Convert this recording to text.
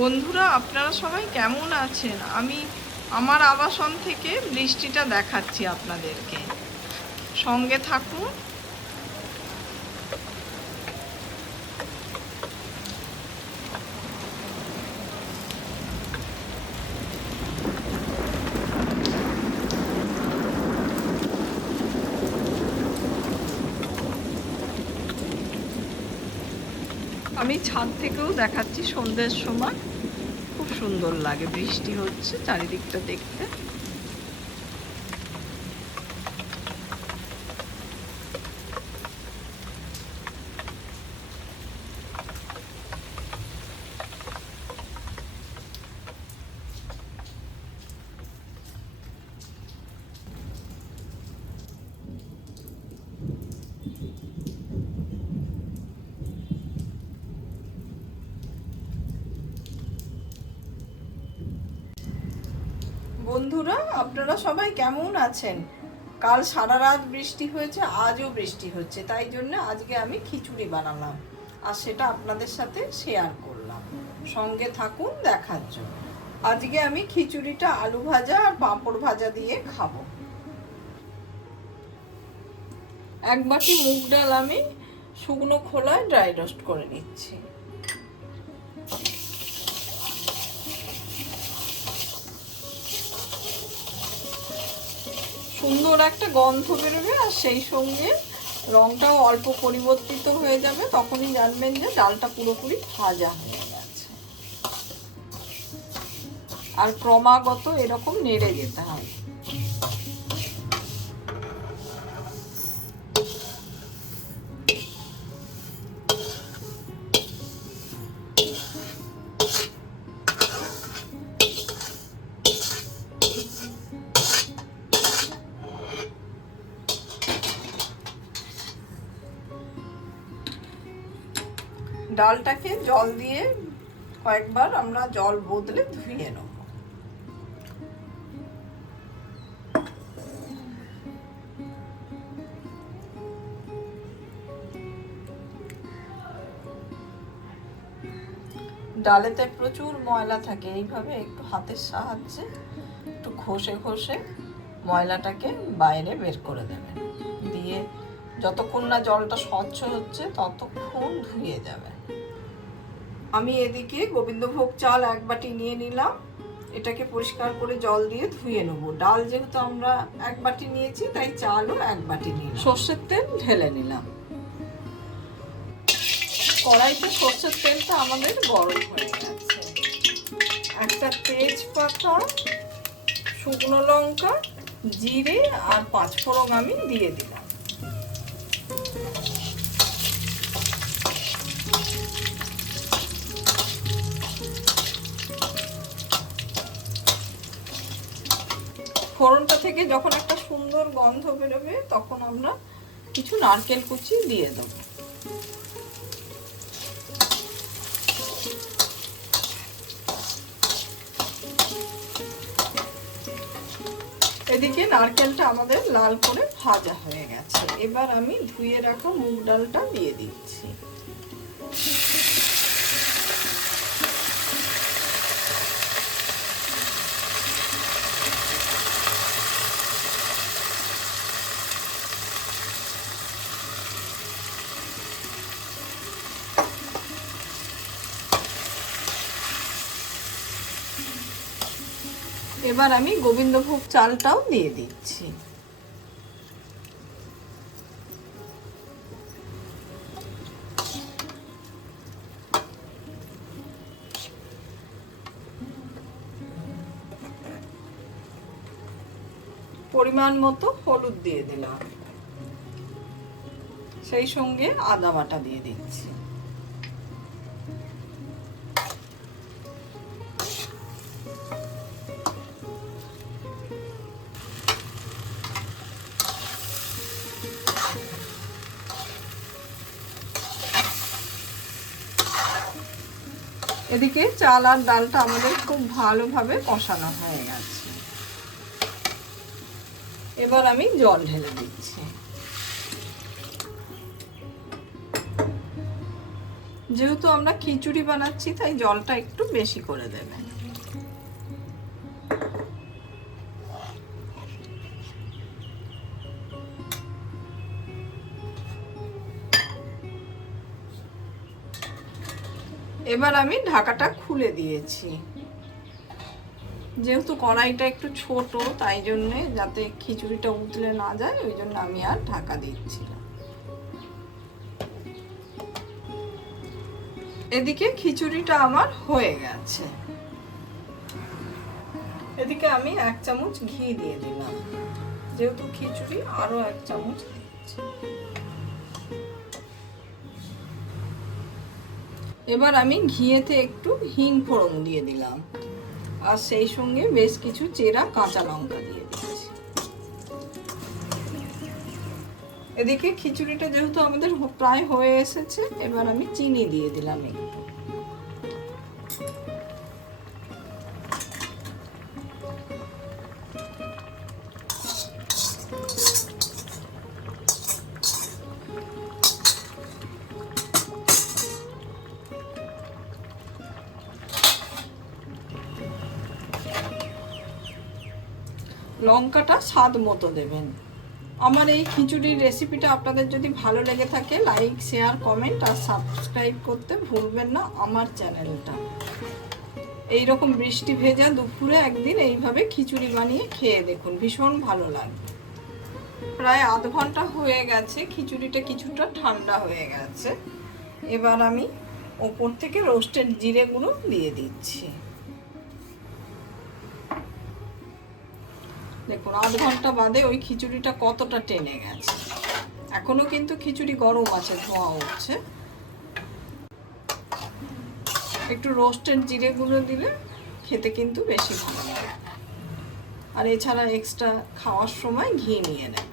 বন্ধুরা, আপনারা সবাই কেমন আছেন? আমি আমার আবাসন থেকে বৃষ্টিটা দেখাচ্ছি আপনাদেরকে। সঙ্গে থাকুন। আমি ছাদ থেকেও দেখাচ্ছি সন্ধ্যের সময়। খুব সুন্দর লাগে, বৃষ্টি হচ্ছে চারিদিকটা দেখতে। বন্ধুরা, আপনারা সবাই কেমন আছেন? কাল সারা রাত বৃষ্টি হয়েছে, আজও বৃষ্টি হচ্ছে, তাই জন্য আজকে আমি খিচুড়ি বানালাম আর সেটা আপনাদের সাথে শেয়ার করলাম। সঙ্গে থাকুন দেখার জন্য। আজকে আমি খিচুড়িটা আলু ভাজা আর পাঁপড় ভাজা দিয়ে খাবো। এক বাটি মুগ ডাল আমি শুকনো খোলায় ড্রাই রোস্ট করে নিচ্ছি। সুন্দর একটা গন্ধ বেরোবে আর সেই সঙ্গে রংটাও অল্প পরিবর্তিত হয়ে যাবে, তখনই জানবেন যে ডালটা পুরোপুরি ভাজা হয়ে গেছে। আর ক্রমাগত এরকম নেড়ে যেতে হয়। ডালটাকে জল দিয়ে কয়েকবার আমরা জল বদলে ধুয়ে নেব। ডালেতে প্রচুর ময়লা থাকে, এইভাবে একটু হাতের সাহায্যে একটু ঘষে ঘষে ময়লাটাকে বাইরে বের করে দেবেন। দিয়ে যতক্ষণ না জলটা স্বচ্ছ হচ্ছে ততক্ষণ ধুয়ে যাবেন। আমি এদিকে গোবিন্দভোগ চাল এক বাটি নিয়ে নিলাম। এটাকে পরিষ্কার করে জল দিয়ে ধুয়ে নেবো। ডাল যেহেতু আমরা এক বাটি নিয়েছি, তাই চালও এক বাটি নিলাম। সর্ষের তেল ঢেলে নিলাম। কড়াইতে সর্ষের তেলটা আমাদের গরম হয়ে গেছে। একটা তেজপাতা, শুকনো লঙ্কা, জিরে আর পাঁচফোড়ন আমি দিয়ে দিলাম। ফোড়নটা থেকে যখন একটা সুন্দর গন্ধ বেরোবে, তখন আমরা কিছু নারকেল কুচি দিয়ে দেবো। এদিকে নারকেলটা আমাদের লাল করে ভাজা হয়ে গেছে। এবার আমি ধুয়ে রাখা মুগ ডালটা দিয়ে দিচ্ছি। এবার আমি গোবিন্দভোগ চালটাও দিয়ে দিচ্ছি। পরিমাণ মতো হলুদ দিয়ে দিলাম, সেই সঙ্গে আদা বাটা দিয়ে দিচ্ছি। এদিকে চাল আর ডালটা আমাদের খুব ভালোভাবে কষানো হয়ে গেছে। এবার আমি জল ঢেলে দিচ্ছি। যেহেতু আমরা খিচুড়ি বানাচ্ছি তাই জলটা একটু বেশি করে দেবেন। এবার আমি ঢাকাটা খুলে দিয়েছি। যেহেতু কড়াইটা একটু ছোট তাই জন্যে যাতে খিচুড়িটা উতলে না যায় ওই জন্য আমি আর ঢাকা দিচ্ছি না। এদিকে খিচুড়িটা আমার হয়ে গেছে। এদিকে আমি 1 চামচ ঘি দিয়ে দিলাম, যেহেতু খিচুড়ি আরো 1 চামচ দিচ্ছি। এবার আমি ঘিয়েতে একটু হিং ফোড়ন দিয়ে দিলাম, আর সেই সঙ্গে বেশ কিছু চেরা কাঁচা লঙ্কা দিয়ে দিচ্ছি। এদিকে খিচুড়িটা যেহেতু আমাদের প্রায় হয়ে এসেছে, এবার আমি চিনি দিয়ে দিলাম একটু। লঙ্কাটা স্বাদ মতো দেবেন। আমার এই খিচুড়ির রেসিপিটা আপনাদের যদি ভালো লেগে থাকে লাইক, শেয়ার, কমেন্ট আর সাবস্ক্রাইব করতে ভুলবেন না আমার চ্যানেলটা। এইরকম বৃষ্টি ভেজা দুপুরে একদিন এইভাবে খিচুড়ি বানিয়ে খেয়ে দেখুন, ভীষণ ভালো লাগবে। প্রায় আধ ঘন্টা হয়ে গেছে, খিচুড়িটা কিছুটা ঠান্ডা হয়ে গেছে। এবার আমি ওপর থেকে রোস্টেড জিরে গুঁড়ো দিয়ে দিচ্ছি। দেখুন আধ ঘন্টা বাদে ওই খিচুড়িটা কতটা টেনে গেছে। এখনো কিন্তু খিচুড়ি গরম আছে, ধোঁয়া উঠছে। একটু রোস্টেড জিরে গুঁড়ো দিলে খেতে কিন্তু বেশি ভালো লাগে। আর এছাড়া এক্সট্রা খাওয়ার সময় ঘি নিয়ে নেয়।